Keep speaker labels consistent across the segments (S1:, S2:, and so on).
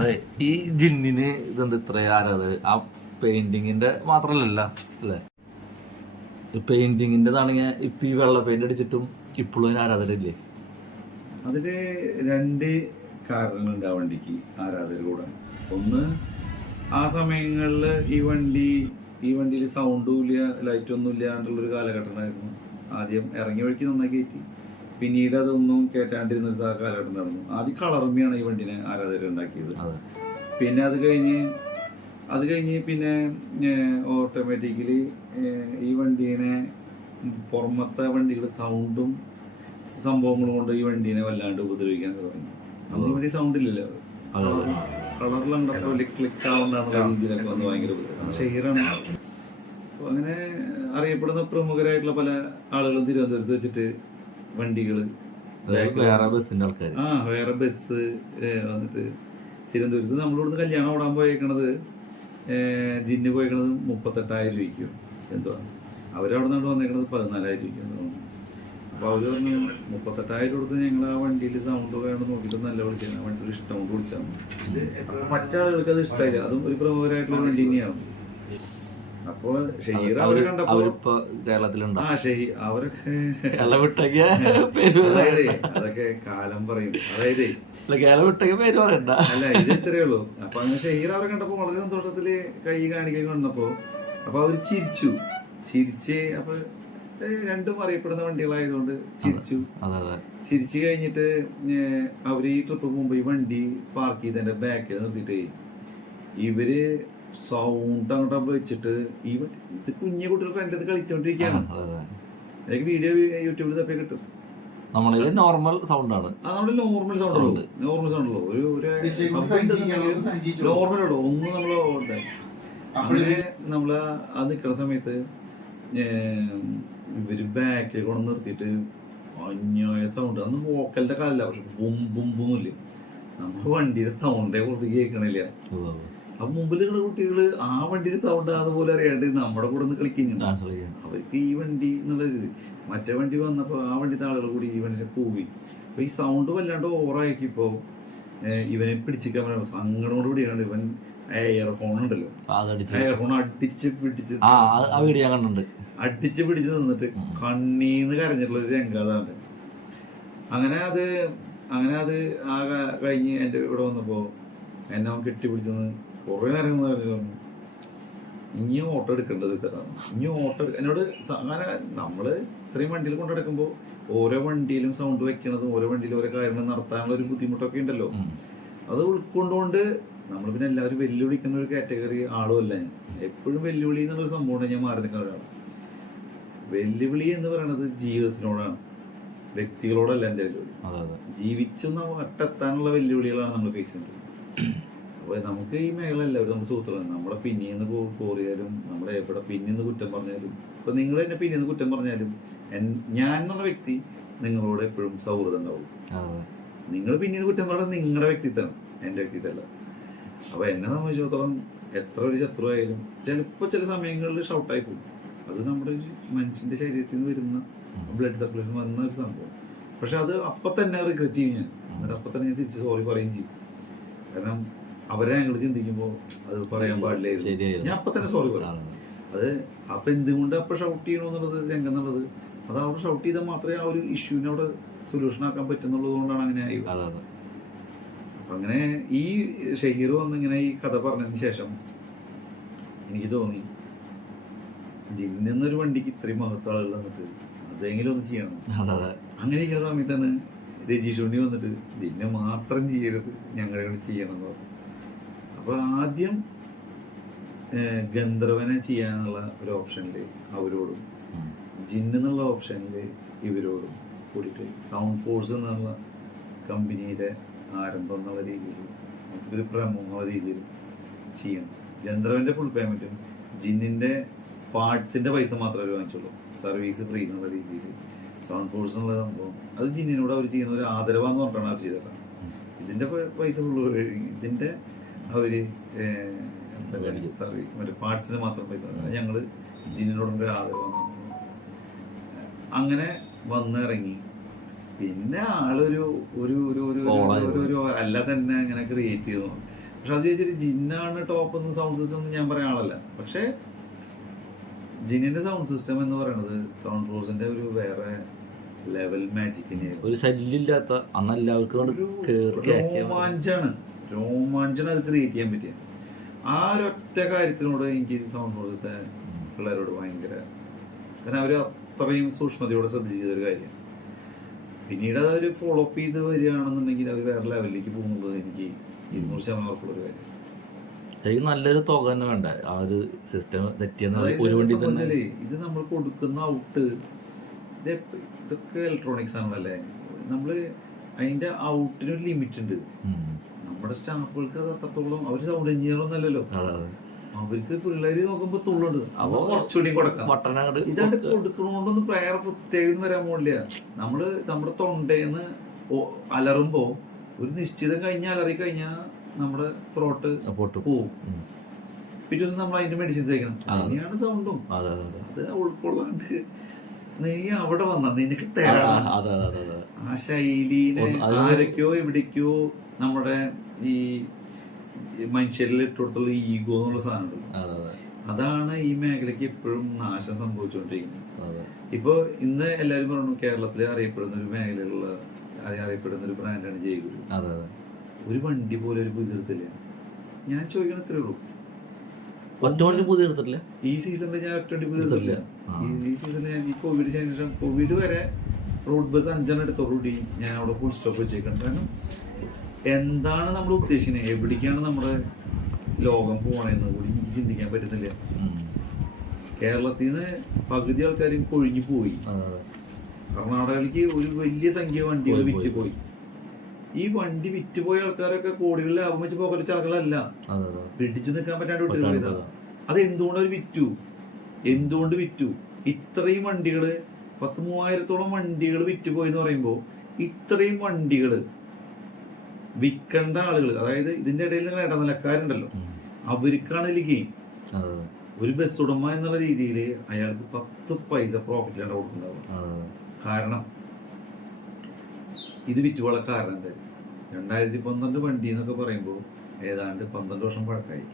S1: അതെ ഈ ജിന്നിന് ഇതെന്ത് ഇത്ര ആരാധകർ ആ പെയിന്റിങ്ങിന്റെ മാത്രല്ലല്ല അല്ലേ? ഈ പെയിന്റിങ്ങിന്റെതാണെങ്കിൽ ഇപ്പൊ ഈ വെള്ള പെയിന്റ് അടിച്ചിട്ടും ഇപ്പോഴും ആരാധകരില്ലേ?
S2: അതിൽ രണ്ട് കാരണങ്ങളുണ്ട് ആ വണ്ടിക്ക് ആരാധകരോട് ഒന്ന് ആ സമയങ്ങളിൽ ഈ വണ്ടി ഈ വണ്ടിയിൽ സൗണ്ടും ഇല്ല ലൈറ്റൊന്നും ഇല്ലാണ്ടുള്ള ഇല്ലാണ്ടുള്ളൊരു കാലഘട്ടമായിരുന്നു ആദ്യം ഇറങ്ങി വഴിക്ക് നന്നായി കയറ്റി പിന്നീട് അതൊന്നും കേറ്റാണ്ടിരുന്ന കാലഘട്ടം നടന്നു ആദ്യം കളർമിയാണ് ഈ വണ്ടിനെ ആരാധകർ ഉണ്ടാക്കിയത്. പിന്നെ അത് കഴിഞ്ഞ് അത് കഴിഞ്ഞ് പിന്നെ ഓട്ടോമാറ്റിക്കലി ഈ വണ്ടീനെ പുറമത്തെ വണ്ടിയുടെ സൗണ്ടും സംഭവങ്ങളും കൊണ്ട് ഈ വണ്ടീനെ വല്ലാണ്ട് ഉപദ്രവിക്കാൻ തുടങ്ങി. അന്ന് വണ്ടി സൗണ്ട് ഇല്ലല്ലോ. കളറിലുണ്ടപ്പോൾ ക്ലിക്ക് ആവുന്ന രീതിയിലൊക്കെ വന്ന് ഭയങ്കര ഷെയറാണ് അങ്ങനെ അറിയപ്പെടുന്ന പ്രമുഖരായിട്ടുള്ള പല ആളുകളും തിരുവനന്തപുരത്ത് വെച്ചിട്ട് വണ്ടികൾ.
S1: വേറെ ബസ്സിന്റെ ആൾക്കാർ
S2: ആ വേറെ ബസ് വന്നിട്ട് തിരുവനന്തപുരത്ത് നമ്മളിവിടുന്ന് കല്യാണം ഓടാൻ പോയേക്കണത് ജിന്ന് പോയേക്കണത് മുപ്പത്തെട്ടായിരം രൂപയ്ക്കോ എന്തുവാ അവരവിടെ നിന്ന് വന്നേക്കണത് പതിനാലായിരം രൂപയ്ക്ക് അപ്പോൾ അവർ പറഞ്ഞു മുപ്പത്തെട്ടായിരം കൊടുത്ത് ഞങ്ങൾ ആ വണ്ടിയിൽ സൗണ്ട് വേണം നോക്കിയിട്ട് നല്ല വിളിച്ചാൽ വണ്ടിയിൽ ഇഷ്ടം കൊണ്ട് വിളിച്ചാൽ മറ്റാളുകൾക്ക് അത് ഇഷ്ടമായില്ല അതും ഒരു പ്രമുഖരായിട്ടുള്ള വണ്ടി തന്നെയാണ് അപ്പോൾ ഷഹീർ അവരെ കണ്ടപ്പോൾ
S1: അവരിപ്പോ കേരളത്തിലുണ്ടോ?
S2: ആ ശരി അവരൊക്കെ
S1: കേരളം പേര്
S2: അതായത് അതൊക്കെ കാലം പറയും. അതായത്.
S1: അല്ല കേരളം പേര് പറയണ്ട.
S2: അല്ല ഇത് ഇത്രയേ ഉള്ളൂ. അപ്പൊ അങ്ങനെ ഷഹീർ അവരെ കണ്ടപ്പോ വളരെ സന്തോഷത്തിൽ കൈ കാണിക്കാൻ കണ്ടപ്പോ അപ്പൊ അവർ ചിരിച്ചു. ചിരിച്ച് അപ്പൊ രണ്ടും അറിയപ്പെടുന്ന വണ്ടികളായതുകൊണ്ട് ചിരിച്ചു. ചിരിച്ചു കഴിഞ്ഞിട്ട് അവർ ഈ ട്രിപ്പ് പോകുമ്പോ ഈ വണ്ടി പാർക്ക് ചെയ്തതിന്റെ ബാക്കിൽ നിർത്തിയിട്ടേ ഇവർ സൗണ്ട് അങ്ങോട്ട് വെച്ചിട്ട് ഈ ഇത് കുഞ്ഞു കുട്ടികൾ ഫ്രണ്ടിൽ കളിച്ചോണ്ടിരിക്കുകയാണ്. എനിക്ക് വീഡിയോ യൂട്യൂബിൽ തപ്പി കിട്ടും.
S1: നമ്മളെ നോർമൽ സൗണ്ട് ആണ്.
S2: അത് നമ്മുടെ നോർമൽ സൗണ്ട് ഉണ്ട് നോർമൽ സൗണ്ട് ഉള്ളൂ. ഒരു ഒരു നോർമൽ ഉള്ളൂ ഒന്നും നമ്മൾ അങ്ങനെ നമ്മൾ അത് നിൽക്കുന്ന സമയത്ത് ഇവർ ബാക്കിൽ കൊണ്ട് നിർത്തിയിട്ട് അന്യായ സൗണ്ട് അന്ന് വോക്കലിന്റെ കാലല്ല. പക്ഷെ ബും ബും ബും ഇല്ലേ. നമ്മുടെ വണ്ടിയുടെ സൗണ്ടേ പുറത്ത് കേൾക്കണില്ല. അപ്പൊ മുമ്പിൽ നിൽക്കുന്ന കുട്ടികൾ ആ വണ്ടിയിൽ സൗണ്ട് അതുപോലെ അറിയാണ്ട് നമ്മുടെ കൂടെ ഒന്ന് കളിക്കുന്നുണ്ട്. അവർക്ക് ഈ വണ്ടി എന്നുള്ള എന്നുള്ളത് മറ്റേ വണ്ടി വന്നപ്പോ ആ വണ്ടിത്തെ ആളുകൾ കൂടി ഈ വണ്ടിനെ പോയി അപ്പൊ ഈ സൗണ്ട് വല്ലാണ്ട് ഓവറാക്കിയപ്പോ ഇവനെ പിടിച്ചിക്കാൻ പറ്റും സങ്കടമോട് കൂടിയാണ് ഇവൻ എയർഫോൺ ഉണ്ടല്ലോ. എയർഫോൺ അടിച്ച്. പിടിച്ച് അടിച്ച് പിടിച്ച് നിന്നിട്ട്. കണ്ണീന്ന് കരഞ്ഞിട്ടുള്ള ഒരു രംഗതാണ് അങ്ങനെ അത് അങ്ങനെ അത് ആ കഴിഞ്ഞ് എന്റെ ഇവിടെ വന്നപ്പോ എന്നെ അവൻ കെട്ടിപ്പിടിച്ചെന്ന് കുറെ നേരം പറഞ്ഞു ഇനി ഓട്ടോ എടുക്കേണ്ടത് ചേട്ടാ ഇനി ഓട്ടോ എടുക്ക-" എന്നോട് അങ്ങനെ നമ്മൾ ഇത്രയും വണ്ടിയിൽ കൊണ്ടെടുക്കുമ്പോൾ ഓരോ വണ്ടിയിലും സൗണ്ട് വെക്കണതും ഓരോ വണ്ടിയിലും ഓരോ കാര്യങ്ങൾ നടത്താനുള്ള ഒരു ബുദ്ധിമുട്ടൊക്കെ ഉണ്ടല്ലോ. അത് ഉൾക്കൊണ്ടുകൊണ്ട് നമ്മൾ പിന്നെ എല്ലാവരും വെല്ലുവിളിക്കുന്ന ഒരു കാറ്റഗറി ആളുമല്ല ഞാൻ. എപ്പോഴും വെല്ലുവിളി എന്നുള്ളൊരു സംഭവം ഞാൻ മാറി നിൽക്കുന്ന ഒരാളാണ്. വെല്ലുവിളി എന്ന് പറയുന്നത് ജീവിതത്തിനോടാണ്. വ്യക്തികളോടല്ല എന്റെ വെല്ലുവിളി.
S1: ജീവിച്ചു നമ്മൾ
S2: ജീവിച്ച് ഒട്ടെത്താനുള്ള വെല്ലുവിളികളാണ് നമ്മൾ ഫേസ് ചെയ്യുന്നത്. അപ്പോൾ നമുക്ക് ഈ മേഖല എല്ലാവരും നമ്മുടെ സൂത്രം നമ്മളെ പിന്നീന്ന് കോറിയാലും നമ്മളെ എവിടെ പിന്നീന്ന് കുറ്റം പറഞ്ഞാലും ഇപ്പൊ നിങ്ങൾ എന്നെ പിന്നീന്ന് കുറ്റം പറഞ്ഞാലും ഞാൻ എന്നുള്ള വ്യക്തി നിങ്ങളോട് എപ്പോഴും സൗഹൃദം ഉണ്ടാവും. നിങ്ങൾ പിന്നീട് കുറ്റം പറഞ്ഞാൽ നിങ്ങളുടെ വ്യക്തിത്വം എന്റെ വ്യക്തിത്വമല്ല അപ്പൊ എന്നെ സംബന്ധിച്ചിടത്തോളം എത്ര ഒരു ശത്രു ആയാലും ചിലപ്പോൾ ചില സമയങ്ങളിൽ ഷൗട്ടായി പോകും. അത് നമ്മുടെ മനുഷ്യന്റെ ശരീരത്തിൽ നിന്ന് വരുന്ന ബ്ലഡ് സർക്കുലേഷൻ വന്ന ഒരു സംഭവം. പക്ഷെ അത് അപ്പൊ തന്നെ റിഗ്രറ്റ് ചെയ്യും ഞാൻ. എന്നിട്ട് അപ്പൊ തന്നെ ഞാൻ തിരിച്ച് സോറി പറയുകയും ചെയ്യും. കാരണം അവരെ ഞങ്ങൾ ചിന്തിക്കുമ്പോൾ അത് പറയാൻ
S1: പാടില്ല
S2: ഞാൻ അപ്പൊ തന്നെ സോറി പറയാം
S1: അതെ,
S2: അപ്പൊ എന്തുകൊണ്ട് അപ്പൊ ഷൗട്ട് ചെയ്യണമെന്നുള്ളത് രംഗം എന്നുള്ളത് അത് അവിടെ ഷൗട്ട് ചെയ്താൽ മാത്രമേ ആ ഒരു ഇഷ്യൂവിനെ അവിടെ സൊല്യൂഷൻ ആക്കാൻ പറ്റുന്നുള്ളത് കൊണ്ടാണ് അങ്ങനെ
S1: ആയി.
S2: അപ്പൊ അങ്ങനെ ഈ ഷഹീർ വന്ന് ഇങ്ങനെ ഈ കഥ പറഞ്ഞതിന് ശേഷം എനിക്ക് തോന്നി ജിന്നൊരു വണ്ടിക്ക് ഇത്രയും മഹത്വ ആളുകൾ വന്നിട്ട് അതെങ്കിലും ഒന്ന് ചെയ്യണം. അങ്ങനെ ഇരിക്കുന്ന സമയത്താണ് രജീഷ് ഉണ്ണി വന്നിട്ട് ജിന്നെ മാത്രം ചെയ്യരുത് ഞങ്ങളെ കൂടി ചെയ്യണം എന്ന് പറഞ്ഞു. അപ്പൊ ആദ്യം ഗന്ധർവനെ ചെയ്യാനുള്ള ഒരു ഓപ്ഷനിൽ അവരോടും ജിന്നെന്നുള്ള ഓപ്ഷനിൽ ഇവരോടും കൂടിയിട്ട് സൗണ്ട് ഫോഴ്സ് എന്നുള്ള കമ്പനിയുടെ ആരംഭം എന്നുള്ള രീതിയിൽ ഒരു പ്രമോ എന്നുള്ള രീതിയിൽ ചെയ്യണം. ഗന്ധർവന്റെ ഫുൾ പേയ്മെന്റും ജിന്നിന്റെ പാർട്സിന്റെ പൈസ മാത്രമേ അവർ വാങ്ങിച്ചുള്ളൂ. സർവീസ് ഫ്രീ എന്നുള്ള രീതിയിൽ സൗണ്ട് ഫോഴ്സ് എന്നുള്ള സംഭവം. അത് ജിന്നിനോട് അവർ ചെയ്യുന്ന ഒരു ആദരവാന്ന് പറഞ്ഞിട്ടാണ് അവർ ചെയ്തത്. ഇതിന്റെ പൈസ ഫുള്ള് ഇതിന്റെ
S1: അവർ.
S2: സർവീസ് മറ്റേ പാർട്സിന് മാത്രം പൈസ ഞങ്ങൾ ജിന്നിനോടുള്ള ഒരു ആദരവാന്ന് അങ്ങനെ വന്നിറങ്ങി. പിന്നെ ആളൊരു ഒരു ഒരു ഒരു ഒരു അല്ല തന്നെ അങ്ങനെ ക്രിയേറ്റ് ചെയ്തു. പക്ഷെ അത് ചോദിച്ചിട്ട് ജിന്നാണ് ടോപ്പ് എന്ന് സൗണ്ട് സിസ്റ്റം എന്ന് ഞാൻ പറയാൻ ആളല്ല. പക്ഷെ ജിന്നിന്റെ സൗണ്ട് സിസ്റ്റം എന്ന് പറയുന്നത് സൗണ്ട് ഫോഴ്സിന്റെ ഒരു വേറെ ലെവൽ മാജിക് തന്നെയായിരുന്നു
S1: ഒരു ശല്യമില്ലാത്ത അന്ന് എല്ലാവർക്കും കൊണ്ട്
S2: ഒരു. രോമാഞ്ചാണ്. രോമാഞ്ചാണ് അത് ക്രിയേറ്റ് ചെയ്യാൻ പറ്റിയ. ആ ഒരൊറ്റ കാര്യത്തിനോട് എനിക്ക് ഫോഴ്സത്തെ പിള്ളേരോട് ഭയങ്കര കാരണം അവർ അത്രയും സൂക്ഷ്മതയോടെ ശ്രദ്ധിച്ച ഒരു കാര്യം. പിന്നീട് അതൊരു ഫോളോ അപ്പ് ചെയ്ത് വരികയാണെന്നുണ്ടെങ്കിൽ അവർ വേറെ ലെവലിലേക്ക് പോകുന്നത് എനിക്ക് ഇരുന്നൂറ് ശതമാനം ഉറപ്പുള്ളൊരു കാര്യം.
S1: ശരിക്കും നല്ലൊരു തുക തന്നെ വേണ്ട. ആ ഒരു സിസ്റ്റം സെറ്റ് ചെയ്യുന്ന ഒരു വണ്ടി തന്നെ.
S2: ഇത് നമ്മൾ കൊടുക്കുന്ന ഔട്ട് ഇതൊക്കെ ഇലക്ട്രോണിക്സ് ആണല്ലേ? നമ്മൾ അതിന്റെ ഔട്ടിന് ഒരു ലിമിറ്റ് ഉണ്ട്. നമ്മുടെ സ്റ്റാഫുകൾക്ക് അത് അത്രത്തോളം അവർ സൗണ്ട്
S1: അതെ അതെ.
S2: അവർക്ക് പിള്ളേര് നോക്കുമ്പോ തുള്ളുണ്ട്. അപ്പൊ കുറച്ചുകൂടി കൊടുക്കാം. ഇതാണ്ട് കൊടുക്കണോണ്ടൊന്നും പ്ലെയർ പ്രത്യേകം വരാൻ പോകില്ല നമ്മൾ നമ്മുടെ തൊണ്ടേന്ന് അലറുമ്പോ ഒരു നിശ്ചിതം കഴിഞ്ഞ അലറി കഴിഞ്ഞാൽ നമ്മുടെ ത്രോട്ട് പോവും. പിറ്റേ ദിവസം നമ്മൾ അതിന്റെ മെഡിസിൻസ് കഴിക്കണം.
S1: ആ.
S2: അങ്ങനെയാണ് സൗണ്ടും
S1: അതെ
S2: ഉൾക്കൊള്ളാണ്ട് നീ അവിടെ വന്ന നിനക്ക്
S1: ആ,
S2: തരാം
S1: അതെ അതെ അതെ അതെ.
S2: ആ ശൈലീനെ ആരൊക്കെയോ എവിടേക്കോ നമ്മുടെ ഈ മനുഷ്യരിൽ ഇട്ടുകൊടുത്തുള്ള ഈഗോ എന്നുള്ള സാധനം
S1: അതെ അതെ.
S2: അതാണ് ഈ മേഖലയ്ക്ക് ഇപ്പോഴും നാശം സംഭവിച്ചുകൊണ്ടിരിക്കുന്നത്.
S1: അതെ.
S2: ഇപ്പൊ ഇന്ന് എല്ലാവരും പറഞ്ഞു കേരളത്തിലെ അറിയപ്പെടുന്ന ഒരു മേഖലയിലുള്ള അറിയപ്പെടുന്ന ഒരു ബ്രാൻഡാണ് ജയഗുരു.
S1: അതെ അതെ.
S2: ഒരു വണ്ടി പോലെ ഒരു പുതിർത്തില്ല ഞാൻ ചോദിക്കണ ഇത്രേ ഉള്ളൂ.
S1: ഒറ്റ വണ്ടി പുതിയ
S2: ഈ സീസണിൽ ഞാൻ ഒറ്റ വണ്ടി പുതിർത്തില്ല ഈ സീസണിൽ ഞാൻ ഈ കോവിഡ് ശേഷം കോവിഡ് വരെ റോഡ് ബസ് അഞ്ചെണ്ണം എടുത്തോടുകൂടി ഞാൻ അവിടെ ഫുൾ സ്റ്റോപ്പ് വെച്ചേക്കണം. കാരണം എന്താണ് നമ്മൾ ഉദ്ദേശിക്കുന്നത്? എവിടേക്കാണ് നമ്മുടെ ലോകം പോകണെന്ന് കൂടി എനിക്ക് ചിന്തിക്കാൻ പറ്റുന്നില്ല കേരളത്തിൽ നിന്ന് പകുതി ആൾക്കാരും കൊഴിഞ്ഞു പോയി. കർണാടകയിലേക്ക് ഒരു വലിയ സംഖ്യ വണ്ടികൾ വിറ്റ് പോയി. ഈ വണ്ടി വിറ്റ് പോയ ആൾക്കാരൊക്കെ കോടികളിൽ ലാഭം വെച്ച് പോകലിച്ച ആളുകളല്ല
S1: അതെ
S2: പിടിച്ചു നിൽക്കാൻ പറ്റാണ്ട് വിട്ടു
S1: പറ്റാണ്ട്
S2: പോയതാ. അത് എന്തുകൊണ്ട് അവർ വിറ്റു? എന്തുകൊണ്ട് വിറ്റു? ഇത്രയും വണ്ടികൾ പത്ത് മൂവായിരത്തോളം വണ്ടികൾ വിറ്റുപോയി എന്ന് പറയുമ്പോൾ ഇത്രയും വണ്ടികൾ വിൽക്കേണ്ട ആളുകൾ അതായത് ഇതിന്റെ ഇടയിൽ നിങ്ങൾ ഇടനിലക്കാരുണ്ടല്ലോ. അവർക്കാണ് ഇതിൽ ഗെയിം ഒരു ബസ് ഉടമ എന്നുള്ള രീതിയിൽ അയാൾക്ക് പത്ത് പൈസ പ്രോഫിറ്റിലാണ്
S1: അതെ.
S2: കാരണം ഇത് വിറ്റുപോള കാരണം എന്താ? രണ്ടായിരത്തി പന്ത്രണ്ട് വണ്ടി എന്നൊക്കെ പറയുമ്പോൾ ഏതാണ്ട് പന്ത്രണ്ട് വർഷം പഴക്കമായി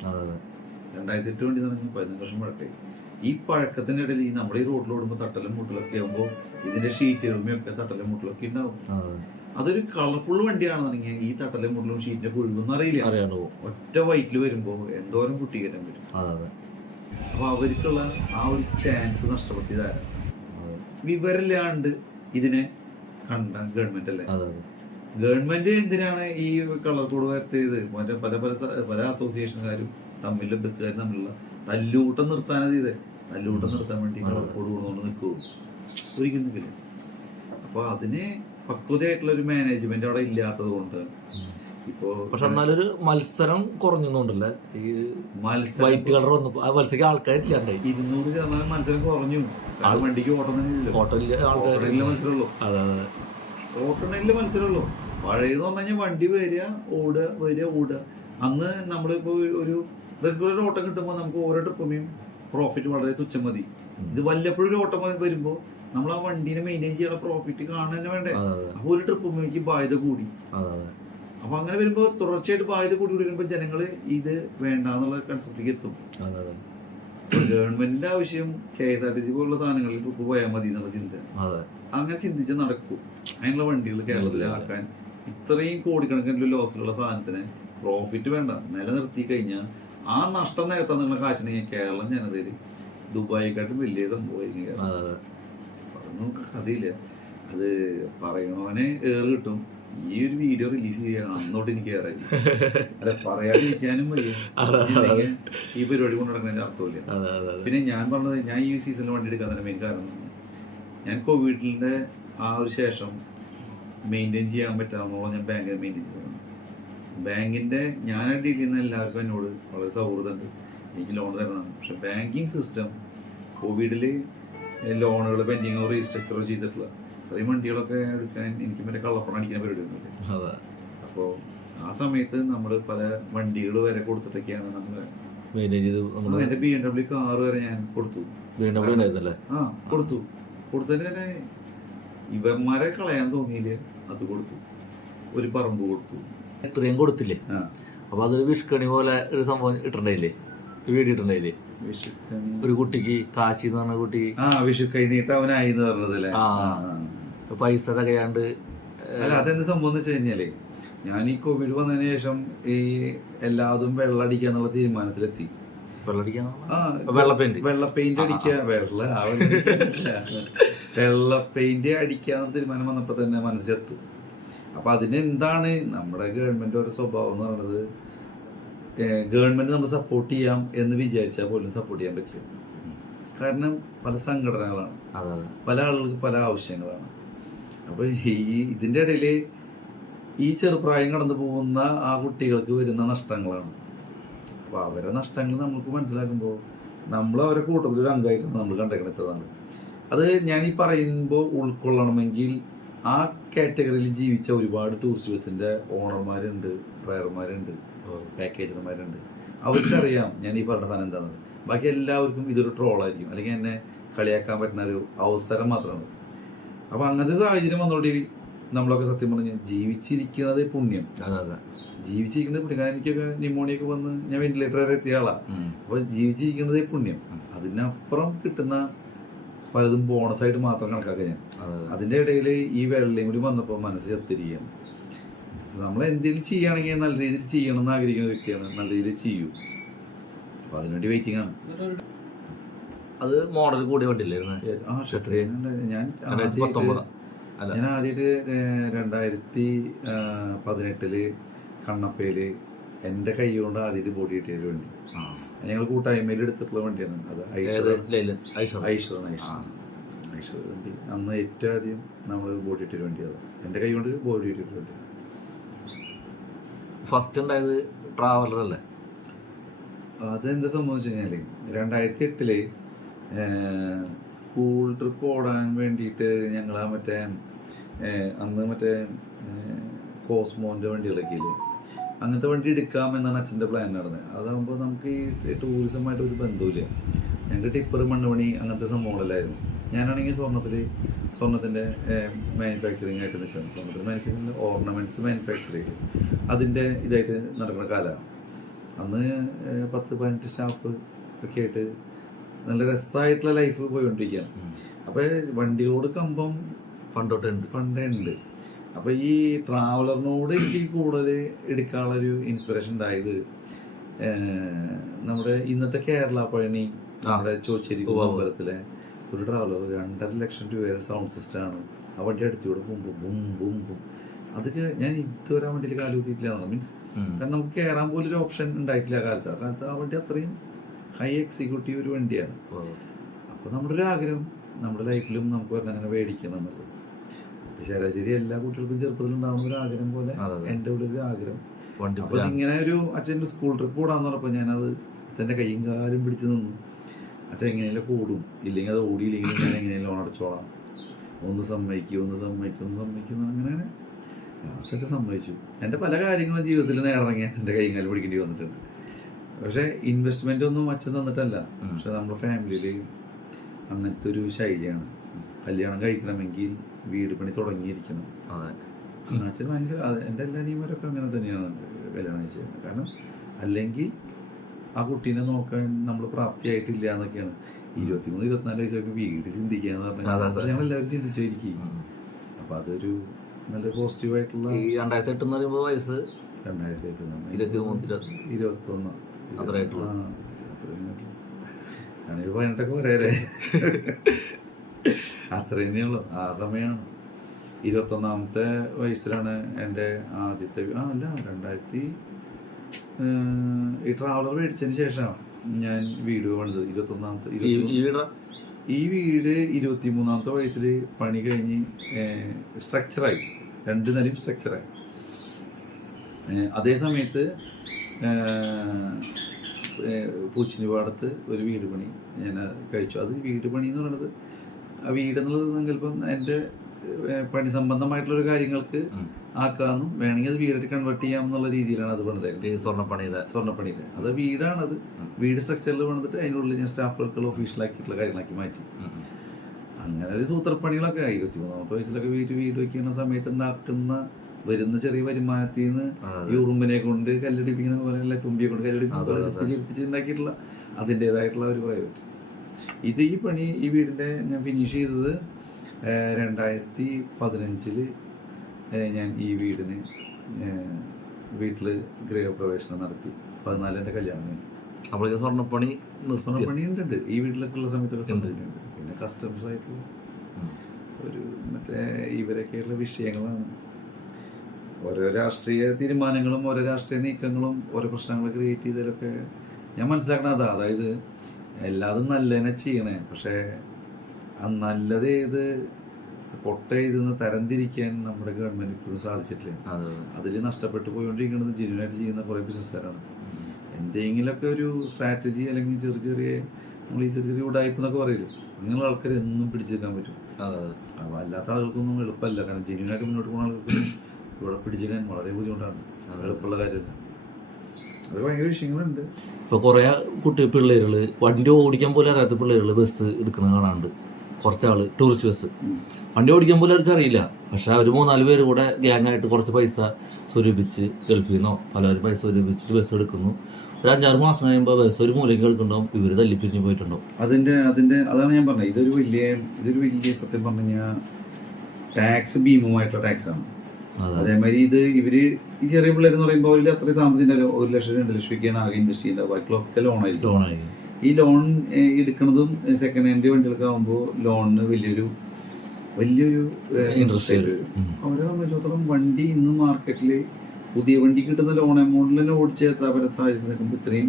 S2: രണ്ടായിരത്തി എട്ട് വണ്ടി എന്ന് പറഞ്ഞാൽ പതിനഞ്ച് വർഷം പഴക്കമായി ഈ പഴക്കത്തിന്റെ ഇടയിൽ ഈ നമ്മുടെ ഈ റോഡിലോടുമ്പോൾ തട്ടലും മുട്ടലൊക്കെ ആകുമ്പോൾ ഇതിന്റെ ഷീറ്റുകളുമൊക്കെ തട്ടലും മുട്ടലൊക്കെ ഉണ്ടാവും. അതൊരു കളർഫുൾ വണ്ടിയാണെന്നുണ്ടെങ്കിൽ ഈ തട്ടലും മുടലും ഷീറ്റിന്റെ കുഴിവൊന്നും അറിയില്ല.
S1: അറിയാണ്ട് പോകും.
S2: ഒറ്റ വൈറ്റിൽ വരുമ്പോൾ എന്തോരം കുട്ടി കയറ്റാൻ പറ്റും.
S1: അതെ അതെ.
S2: അപ്പൊ അവർക്കുള്ള ആ ഒരു ചാൻസ് നഷ്ടപ്പെടുത്തിയതാണ്.
S1: അതെ.
S2: വിവരമില്ലാണ്ട് ഇതിനെ കണ്ട ഗവൺമെന്റ് അല്ലേ?
S1: അതെ അതെ.
S2: ഗവൺമെന്റ് എന്തിനാണ് ഈ കളർ കോഡ് വരുത്തിയത്? മറ്റേ പല പല പല അസോസിയേഷൻകാരും തമ്മിലുള്ള ബസ്സുകാരും തമ്മിലുള്ള തല്ലൂട്ടം നിർത്താനത് ചെയ്ത് തല്ലൂട്ടം നിർത്താൻ വേണ്ടി കളർ കോഡ് കൊണ്ടുകൊണ്ട് നിൽക്കൂ ഒരിക്കലും നിൽക്കില്ല. അപ്പൊ അതിന് പക്വതയായിട്ടുള്ള ഒരു മാനേജ്മെന്റ് അവിടെ ഇല്ലാത്തത് കൊണ്ട്. ഇപ്പോ
S1: പക്ഷെ എന്നാലൊരു മത്സരം കുറഞ്ഞുണ്ടല്ലേ ഈ
S2: മത്സരം
S1: വൈറ്റ് കളർ വന്നു ആ മത്സരിക്ക് ആൾക്കാരില്ലാണ്ടായി
S2: ഇരുന്നൂറ് ശതമാനം മത്സരം കുറഞ്ഞു. ആ വണ്ടിക്ക് ഓട്ടം തന്നെ ഇല്ലല്ലോ
S1: ഹോട്ടലിൽ ആൾക്കാർ
S2: ഓട്ടണില്ല മത്സരമുള്ളൂ.
S1: അതെ അതെ.
S2: ഓട്ടണില്ല മത്സരമുള്ളൂ. പഴയതെന്ന് പറഞ്ഞു കഴിഞ്ഞാൽ വണ്ടി വരിക ഓടുക വരിക ഓടുക. അന്ന് നമ്മളിപ്പോ ഒരു റെഗുലർ ഓട്ടം കിട്ടുമ്പോൾ നമുക്ക് ഓരോ ട്രിപ്പും പ്രോഫിറ്റ് വളരെ തുച്ഛം മതി. ഇത് വല്ലപ്പോഴും ഒരു ഓട്ടം വരുമ്പോ നമ്മൾ ആ വണ്ടീനെ മെയിന്റെയിൻ ചെയ്യാനുള്ള പ്രോഫിറ്റ് കാണാൻ തന്നെ വേണ്ടേ? അപ്പോൾ ഒരു ട്രിപ്പ് എനിക്ക് ബാധ്യത കൂടി. അപ്പൊ അങ്ങനെ വരുമ്പോ തുടർച്ചയായിട്ട് ബാധ്യത കൂടി വരുമ്പോ ജനങ്ങൾ ഇത് വേണ്ട എന്നുള്ള കൺസെപ്റ്റിലേക്ക് എത്തും. ഗവൺമെന്റിന്റെ ആവശ്യം K S R T C പോലുള്ള സാധനങ്ങളിൽ ട്രിപ്പ് പോയാൽ മതി എന്നുള്ള ചിന്ത. അങ്ങനെ ചിന്തിച്ച് നടക്കും. അതിനുള്ള വണ്ടികൾ കേരളത്തിൽ ആക്കാൻ ഇത്രയും കോടിക്കണക്കിന് ലോസിലുള്ള സാധനത്തിന് പ്രോഫിറ്റ് വേണ്ട. നിലനിർത്തി കഴിഞ്ഞാൽ ആ നഷ്ടം നികത്താൻ നിങ്ങളുടെ കാശിനെ കേരളം ജനതയിൽ ദുബായിക്കാട്ടും വലിയ സംഭവമായിരിക്കും അതൊന്നും കഥയില്ല. അത് പറയുന്നവനെ ഏറ് കിട്ടും. ഈ ഒരു വീഡിയോ റിലീസ് ചെയ്യാൻ അന്നോട്ട് എനിക്ക് ഏറെ അല്ല പറയാതിരിക്കാനും വയ്യ. ഈ പരിപാടി കൊണ്ട് നടക്കുന്നതിന്റെ അർത്ഥമില്ല. പിന്നെ ഞാൻ പറഞ്ഞത് ഞാൻ ഈ സീസണിൽ വണ്ടി എടുക്കാൻ തന്നെ മെയിൻ കാരണം ഞാൻ കോവിഡിന്റെ ആ ഒരു ശേഷം മെയിന്റെയിൻ ചെയ്യാൻ പറ്റാമെന്നുള്ള ഞാൻ ബാങ്കിൽ മെയിന്റെയിൻ ചെയ്തു. ബാങ്കിന്റെ ഞാൻ ഡീൽ ചെയ്യുന്ന എല്ലാവർക്കും എന്നോട് വളരെ സൗഹൃദമുണ്ട്. എനിക്ക് ലോൺ തരണം. പക്ഷെ ബാങ്കിങ് സിസ്റ്റം കോവിഡിൽ ലോണുകൾ പെൻഡിങ്ങോ റീസ്ട്രക്ചറോ ചെയ്തിട്ടുള്ള അത്രയും വണ്ടികളൊക്കെ എടുക്കാൻ എനിക്ക് മറ്റേ കള്ളപ്പണം അടിക്കാൻ പരിപാടി ഒന്നുമില്ല.
S1: അതെ.
S2: അപ്പോൾ ആ സമയത്ത് നമ്മൾ പല വണ്ടികൾ വരെ കൊടുത്തിട്ടൊക്കെയാണ് നമ്മൾ എന്റെ ബി എം ഡബ്ല്യു കാർ വരെ ഞാൻ കൊടുത്തു. ആ കൊടുത്തു. കൊടുത്തതിന് തന്നെ ഇവന്മാരെ കളയാൻ തോന്നിയില്ല. അത് കൊടുത്തു. ഒരു പറമ്പ് കൊടുത്തു.
S1: ഇത്രയും കൊടുത്തില്ലേ? അപ്പൊ അതൊരു വിഷ്കണി പോലെ ഒരു സംഭവം ഇട്ടിട്ടുണ്ടായില്ലേ? വീഡിയോ ഇട്ടിട്ടുണ്ടായില്ലേ ഒരു കുട്ടിക്ക് കാശി എന്ന് പറഞ്ഞ കുട്ടി.
S2: ആ വിഷു കൈനീട്ട അവനായി എന്ന് പറഞ്ഞതല്ലേ?
S1: ആ. പൈസ തകയാണ്ട്
S2: അല്ല അതെന്ത് സംഭവം എന്ന് വെച്ച് കഴിഞ്ഞാലേ ഞാൻ ഈ കോവിഡ് വന്നതിന് ശേഷം ഈ എല്ലാതും വെള്ളം അടിക്കുക എന്നുള്ള തീരുമാനത്തിലെത്തി.
S1: വെള്ള പെയിന്റ്
S2: വെള്ള പെയിന്റ് അടിക്കുക വെള്ള വെള്ള പെയിന്റ് അടിക്കുക എന്ന തീരുമാനം വന്നപ്പോ തന്നെ മനസ്സിലെത്തു. അപ്പൊ അതിനെന്താണ് നമ്മുടെ ഗവൺമെന്റ് ഒരു സ്വഭാവം എന്ന് പറയുന്നത് ഗവൺമെന്റ് നമ്മൾ സപ്പോർട്ട് ചെയ്യാം എന്ന് വിചാരിച്ചാൽ പോലും സപ്പോർട്ട് ചെയ്യാൻ പറ്റില്ല. കാരണം പല സംഘടനകളാണ്. പല ആളുകൾക്ക് പല ആവശ്യങ്ങളാണ്. അപ്പൊ ഈ ഇതിന്റെ ഇടയിൽ ഈ ചെറുപ്രായം കടന്നു പോകുന്ന ആ കുട്ടികൾക്ക് വരുന്ന നഷ്ടങ്ങളാണ്. അപ്പൊ അവരെ നഷ്ടങ്ങൾ നമുക്ക് മനസ്സിലാക്കുമ്പോൾ നമ്മൾ അവരെ കൂട്ടത്തിൽ ഒരു അംഗമായിട്ടാണ് നമ്മൾ കണ്ടെത്തുന്നതാണ് അത് ഞാൻ ഈ പറയുമ്പോൾ ഉൾക്കൊള്ളണമെങ്കിൽ ആ കാറ്റഗറിയിൽ ജീവിച്ച ഒരുപാട് ടൂറിസ്റ്റ് ബസ്സിന്റെ ഓണർമാരുണ്ട് ഡ്രൈവർമാരുണ്ട് പാക്കേജർമാരുണ്ട് അവർക്കറിയാം ഞാൻ ഈ പറഞ്ഞ സാധനം എന്താണെന്ന്. ബാക്കി എല്ലാവർക്കും ഇതൊരു ട്രോളായിരിക്കും അല്ലെങ്കിൽ എന്നെ കളിയാക്കാൻ പറ്റുന്ന ഒരു അവസരം മാത്രമാണ്. അപ്പോൾ അങ്ങനത്തെ സാഹചര്യം വന്നോടി നമ്മളൊക്കെ സത്യം പറഞ്ഞു ജീവിച്ചിരിക്കുന്നത് പുണ്യം. ജീവിച്ചിരിക്കുന്നത് പുണ്യം. കാരണം എനിക്കൊക്കെ ന്യൂമോണിയൊക്കെ വന്ന് ഞാൻ വെന്റിലേറ്റർ വരെ എത്തിയ ആളാ. അപ്പൊ ജീവിച്ചിരിക്കുന്നത് പുണ്യം. അതിനപ്പുറം കിട്ടുന്ന പലതും ബോണസ് ആയിട്ട് മാത്രം കണക്കാക്കുക ഞാൻ.
S1: അതെ അതെ.
S2: അതിന്റെ ഇടയിൽ ഈ വെള്ളയും കൂടി വന്നപ്പോൾ മനസ്സ് ചത്തിരിക്കുകയാണ്. നമ്മൾ എന്തെങ്കിലും ചെയ്യുകയാണെങ്കിൽ നല്ല രീതിയിൽ ചെയ്യണം എന്ന് ആഗ്രഹിക്കുന്ന വ്യക്തിയാണ് നല്ല രീതിയിൽ ചെയ്യൂ. അപ്പൊ അതിനുവേണ്ടി വെയിറ്റിംഗ് ആണ്.
S1: അത് മോഡൽ കൂടി വണ്ടിയില്ലായിരുന്നു
S2: ഞാൻ ഞാൻ ആദ്യമായിട്ട് രണ്ടായിരത്തി പതിനെട്ടിൽ കണ്ണപ്പയിൽ എന്റെ കൈ കൊണ്ട് ആദ്യമായിട്ട് ബോഡി കിട്ടിയ ഒരു വണ്ടി. ഞങ്ങൾ കൂട്ടായ്മയിൽ എടുത്തിട്ടുള്ള വണ്ടിയാണ്. അത്
S1: ഐശ്വർ
S2: ഐശ്വർ ഐശ്വർ ഐശ്വർ വണ്ടി. അന്ന് ഏറ്റവും ആദ്യം നമ്മൾ ബോഡി കിട്ടിയ വണ്ടി അത്. എന്റെ കൈ കൊണ്ട് ബോഡി കിട്ടിയ വണ്ടി
S1: ഫസ്റ്റ് ഉണ്ടായത് ട്രാവലർ അല്ലേ
S2: അതെന്താ സംഭവിച്ചു കഴിഞ്ഞാൽ രണ്ടായിരത്തി എട്ടിൽ സ്കൂൾ ട്രിപ്പ് ഓടാൻ വേണ്ടിയിട്ട് ഞങ്ങൾ ആ മറ്റേ അന്ന് മറ്റേ കോസ്മോന്റെ വണ്ടികളൊക്കെ ഇല്ലേ അങ്ങനത്തെ വണ്ടി എടുക്കാം എന്നാണ് അച്ഛന്റെ പ്ലാൻ നടന്നത് അതാകുമ്പോൾ നമുക്ക് ഈ ടൂറിസമായിട്ട് ഒരു ബന്ധമില്ല ഞങ്ങൾക്ക് ടിപ്പർ മണ്ണുപണി അങ്ങനത്തെ സംഭവങ്ങളല്ലായിരുന്നു. ഞാനാണെങ്കിൽ സ്വർണത്തിൽ സ്വർണത്തിന്റെ മാനുഫാക്ചറിങ് ആയിട്ട് നിൽക്കുന്നത് സ്വർണത്തിൽ മാനുഫാക്ചറിങ് ഓർണമെന്റ്സ് മാനുഫാക്ചറിങ് അതിന്റെ ഇതായിട്ട് നടക്കുന്ന കാലമാണ്. അന്ന് പത്ത് പതിനെട്ട് സ്റ്റാഫ് ഒക്കെ ആയിട്ട് നല്ല രസമായിട്ടുള്ള ലൈഫ് പോയിക്കൊണ്ടിരിക്കുകയാണ്. അപ്പോൾ വണ്ടികളോട് കമ്പം
S1: പണ്ടോട്ടുണ്ട്
S2: പണ്ടേ ഉണ്ട്. അപ്പോൾ ഈ ട്രാവലറിനോട് എനിക്ക് കൂടുതൽ എടുക്കാനുള്ളൊരു ഇൻസ്പിറേഷൻ ഉണ്ടായത് നമ്മുടെ ഇന്നത്തെ കേരള പഴനി നമ്മുടെ ചോച്ചേരി. അമ്പലത്തിലെ ഒരു ട്രാവലർ രണ്ടര ലക്ഷം രൂപയുടെ സൗണ്ട് സിസ്റ്റമാണ് ആ വണ്ടി അടുത്തൂടെ ബും ബും ബും ബും. അതൊക്കെ ഞാൻ ഇതുവരെ വണ്ടിയിൽ കാലുകുത്തിയിട്ടില്ല മീൻസ് കാരണം നമുക്ക് കയറാൻ പോലും ഒരു ഓപ്ഷൻ ഉണ്ടായിട്ടില്ല ആ കാലത്ത്. ആ കാലത്ത് ആ വണ്ടി അത്രയും ഹൈ എക്സിക്യൂട്ടീവ് ഒരു വണ്ടിയാണ്. അപ്പോൾ നമ്മുടെ ഒരു ആഗ്രഹം നമ്മുടെ ലൈഫിലും നമുക്ക് പറഞ്ഞ അങ്ങനെ മേടിക്കണം എന്നുള്ളത്. ശരാശരി എല്ലാ കുട്ടികൾക്കും ചെറുപ്പത്തിൽ ഉണ്ടാകുന്ന ഒരു ആഗ്രഹം പോലെ. എന്റെ ഉള്ളിൽ ഒരു ആഗ്രഹം. അപ്പോൾ ഇങ്ങനെ ഒരു അച്ഛന്റെ സ്കൂൾ ട്രിപ്പ് കൂടാന്ന് പറഞ്ഞപ്പോൾ ഞാനത് അച്ഛന്റെ കൈയും കാലും പിടിച്ച് നിന്നു. അച്ഛൻ എങ്ങനെയല്ലേ കൂടും. ഇല്ലെങ്കിൽ അത് ഓടിയില്ലെങ്കിൽ ഞാൻ എങ്ങനെയും ലോൺ അടച്ചോളാം. ഒന്ന് സമ്മതിക്കും ഒന്ന് സമ്മതിക്കും ഒന്ന് സമ്മതിക്കും അങ്ങനെ ലാസ്റ്റ് അച്ഛൻ സമ്മതിച്ചു. എന്റെ പല കാര്യങ്ങളും ജീവിതത്തിൽ നേടിറങ്ങി അച്ഛന്റെ കൈയും കാലും പിടിക്കേണ്ടി വന്നിട്ടുണ്ട്. പക്ഷേ ഇൻവെസ്റ്റ്മെന്റ് ഒന്നും അച്ഛൻ തന്നിട്ടല്ല. പക്ഷെ നമ്മുടെ ഫാമിലിയിൽ അങ്ങനത്തെ ഒരു ശൈലിയാണ്. കല്യാണം കഴിക്കണമെങ്കിൽ വീട് പണി തുടങ്ങിയിരിക്കണം. അച്ഛൻ ഭയങ്കര എന്റെ എല്ലാ അനിയന്മാരൊക്കെ അങ്ങനെ തന്നെയാണ് കല്യാണം കഴിച്ചത്. കാരണം അല്ലെങ്കിൽ ആ കുട്ടീനെ നോക്കാൻ നമ്മൾ പ്രാപ്തിയായിട്ടില്ല എന്നൊക്കെയാണ് ഇരുപത്തിമൂന്ന് ഇരുപത്തിനാല് വയസ്സൊക്കെ വീട്
S1: അതെ,
S2: പറഞ്ഞാൽ. ഞങ്ങൾ എല്ലാവരും ചിന്തിച്ചായിരിക്കും. അപ്പൊ അതൊരു നല്ല പോസിറ്റീവ് ആയിട്ടുള്ള
S1: ഈ രണ്ടായിരത്തി എട്ട് എന്ന് പറയുമ്പോൾ വയസ്സ്
S2: രണ്ടായിരത്തി
S1: എട്ട് ഇരുപത്തി
S2: ഇരുപത്തൊന്ന്
S1: അത്രേ ആയിട്ടുള്ളൂ.
S2: ആ, അത്രേ ആയിട്ടുള്ളൂ. ഞാനൊരു പതിനെട്ടൊക്കെ പറയാലേ അത്ര തന്നെയുള്ളൂ ആ സമയമാണ് ഇരുപത്തൊന്നാമത്തെ വയസ്സിലാണ് എന്റെ ആദ്യത്തെ ആ അല്ല രണ്ടായിരത്തി ഈ ട്രാവലർ മേടിച്ചതിന് ശേഷമാണ് ഞാൻ വീട് പണിത്. ഇരുപത്തൊന്നാമത്തെ
S1: ഈ വീടാ?
S2: ഈ വീട് ഇരുപത്തി മൂന്നാമത്തെ വയസ്സിൽ പണി കഴിഞ്ഞ് സ്ട്രക്ചറായി രണ്ട് നിലയും സ്ട്രക്ചറായി അതേ സമയത്ത് പൂച്ചിനിപാടത്ത് ഒരു വീട് പണി ഞാൻ കഴിച്ചു. അത് വീട് പണി എന്ന് പറയുന്നത് ആ വീട് എന്നുള്ളത് സങ്കല്പം എന്റെ പണി സംബന്ധമായിട്ടുള്ള ഒരു കാര്യങ്ങൾക്ക്. ആക്കാമെന്നും വേണമെങ്കിൽ അത് വീടായിട്ട് കൺവേർട്ട് ചെയ്യാം എന്നുള്ള രീതിയിലാണ് അത് പണിതേക്കുന്നത്
S1: സ്വർണപ്പണിയുടെ
S2: സ്വർണപ്പണിയുടെ. അത് വീടാണത്. വീട് സ്ട്രക്ചറിൽ പണിതിട്ട് അതിനുള്ളിൽ ഞാൻ സ്റ്റാഫുകൾക്കുള്ള ഒഫീഷ്യലാക്കിയിട്ടുള്ള കാര്യങ്ങളാക്കി മാറ്റി. അങ്ങനെ ഒരു സൂത്രപ്പണികളൊക്കെ ഇരുപത്തി മൂന്നാമത്തെ വയസ്സിലൊക്കെ വീട്ടിൽ വീട് വയ്ക്കുന്ന സമയത്ത് ഉണ്ടാക്കുന്ന വരുന്ന ചെറിയ വരുമാനത്തിൽ നിന്ന് ഈ ഉറുമ്പിനെ കൊണ്ട് കല്ലടിപ്പിക്കുന്ന പോലെ അല്ലെ? തുമ്പിയെ കൊണ്ട്
S1: അതെ, അതെ.
S2: കല്ലടിപ്പിച്ച് ഉണ്ടാക്കിയിട്ടുള്ള അതിന്റെതായിട്ടുള്ള ഒരു പ്രൈവറ്റ് ഇത് ഈ പണി ഈ വീടിന്റെ ഞാൻ ഫിനിഷ് ചെയ്തത് രണ്ടായിരത്തി പതിനഞ്ചിൽ ഞാൻ ഈ വീടിന് വീട്ടിൽ ഗൃഹപ്രവേശനം നടത്തി. പതിനാല് എന്റെ കല്യാണം കഴിഞ്ഞു.
S1: അപ്പോഴേക്കും സ്വർണപ്പണി
S2: സ്വർണപ്പണി ഉണ്ട് ഈ വീട്ടിലൊക്കെ ഉള്ള സമയത്തൊക്കെ. സംഭവിക്കുന്നുണ്ട് പിന്നെ കസ്റ്റംസ് ആയിട്ടുള്ള. ഒരു മറ്റേ ഇവരൊക്കെയുള്ള വിഷയങ്ങളാണ്. ഓരോ രാഷ്ട്രീയ തീരുമാനങ്ങളും ഓരോ രാഷ്ട്രീയ നീക്കങ്ങളും ഓരോ പ്രശ്നങ്ങൾ ക്രിയേറ്റ് ചെയ്തതിലൊക്കെ ഞാൻ മനസ്സിലാക്കണ അതാ. അതായത് എല്ലാതും നല്ലതിനെ ചെയ്യണേ. പക്ഷേ ആ നല്ലത് ഏത് പൊട്ട ഇതെന്ന് തരംതിരിക്കാൻ നമ്മുടെ ഗവൺമെന്റ് ഇപ്പോഴും സാധിച്ചിട്ടില്ല.
S1: അതെ.
S2: അതിൽ നഷ്ടപ്പെട്ടു പോയിക്കൊണ്ടിരിക്കുന്നത് ജെന്യൂനായിട്ട് ചെയ്യുന്ന കുറേ ബിസിനസ്സുകാരാണ് എന്തെങ്കിലുമൊക്കെ ഒരു സ്ട്രാറ്റജി അല്ലെങ്കിൽ ചെറിയ ചെറിയ നമ്മൾ ഈ ചെറിയ ചെറിയ ഉടായ്പ എന്നൊക്കെ പറയില്ലേ? അങ്ങനെയുള്ള ആൾക്കാർ എന്നും പിടിച്ചെടുക്കാൻ പറ്റും. അപ്പോൾ അല്ലാത്ത ആളുകൾക്കൊന്നും എളുപ്പമല്ല. കാരണം ജെന്യൂനായിട്ട് മുന്നോട്ട് പോകുന്ന ആളുകൾക്ക് ഇവിടെ പിടിച്ചെടുക്കാൻ വളരെ ബുദ്ധിമുട്ടാണ്. എളുപ്പമുള്ള കാര്യമല്ല. അത് ഭയങ്കര വിഷയങ്ങളുണ്ട്.
S1: ഇപ്പൊ കുറെ കുട്ടി പിള്ളേരുകൾ വണ്ടി ഓടിക്കാൻ പോലും അറിയാത്ത പിള്ളേരുകൾ ബസ് എടുക്കണ കാണാണ്ട് കുറച്ചാൾ ടൂറിസ്റ്റ് ബസ് വണ്ടി ഓടിക്കാൻ പോലും അവർക്ക് അറിയില്ല. പക്ഷെ അവർ മൂന്നാൽ പേര് കൂടെ ഗ്യാങ്ങായിട്ട് കുറച്ച് പൈസ സ്വരൂപിച്ച് ഗൾഫിൽ നിന്നോ പലവരും പൈസ സ്വരൂപിച്ചിട്ട് ബസ് എടുക്കുന്നു. ഒരു അഞ്ചാറ് മാസം കഴിയുമ്പോൾ ബസ് ഒരു മൂലയ്ക്ക് കേൾക്കുന്നുണ്ടാവും ഇവർ തല്ലിപ്പിരിഞ്ഞ് പോയിട്ടുണ്ടാവും.
S2: അതിന്റെ അതിന്റെ അതാണ് ഞാൻ പറഞ്ഞത്. ഇതൊരു വലിയ ഇതൊരു വലിയ സത്യം പറഞ്ഞു കഴിഞ്ഞാൽ ടാക്സ് ഭീമമായിട്ടുള്ള ടാക്സ് ആണ്.
S1: അതെ.
S2: അതേമാതിരി ഇത് ഇവർ ഈ ചെറിയ പിള്ളേർ എന്ന് പറയുമ്പോൾ അവരിൽ അത്രയും സാമ്പത്തികം ഒരു ലക്ഷം രണ്ട് ലക്ഷം ഒക്കെയാണ് ആകെ ഇൻവെസ്റ്റ് ചെയ്യുന്നത് ബാക്കിയുള്ളൊക്കെ ലോൺ ആയിരിക്കും.
S1: ലോണായി
S2: ഈ ലോൺ എടുക്കുന്നതും സെക്കൻഡ് ഹാൻഡ് വണ്ടികളൊക്കെ ആകുമ്പോൾ ലോണിന് വലിയൊരു വലിയൊരു
S1: ഇൻട്രസ്റ്റ് വരും.
S2: അവരെ സംബന്ധിച്ചിടത്തോളം വണ്ടി ഇന്ന് മാർക്കറ്റിൽ പുതിയ വണ്ടി കിട്ടുന്ന ലോൺ എമൗണ്ടിൽ തന്നെ ഓടിച്ചെത്താൻ പറ്റുന്ന സാഹചര്യത്തിൽ നിൽക്കുമ്പോൾ ഇത്രയും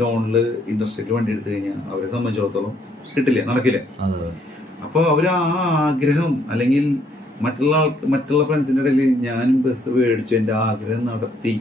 S2: ലോണിൽ ഇൻട്രസ്റ്റ് റേറ്റ് വണ്ടി എടുത്തു കഴിഞ്ഞാൽ അവരെ സംബന്ധിച്ചിടത്തോളം കിട്ടില്ല നടക്കില്ല. അപ്പോൾ അവർ ആ ആഗ്രഹം അല്ലെങ്കിൽ മറ്റുള്ള ആൾക്ക് മറ്റുള്ള ഫ്രണ്ട്സിന്റെ ഇടയിൽ ഞാനും ബസ് മേടിച്ചു എന്റെ ആഗ്രഹം നടത്തി.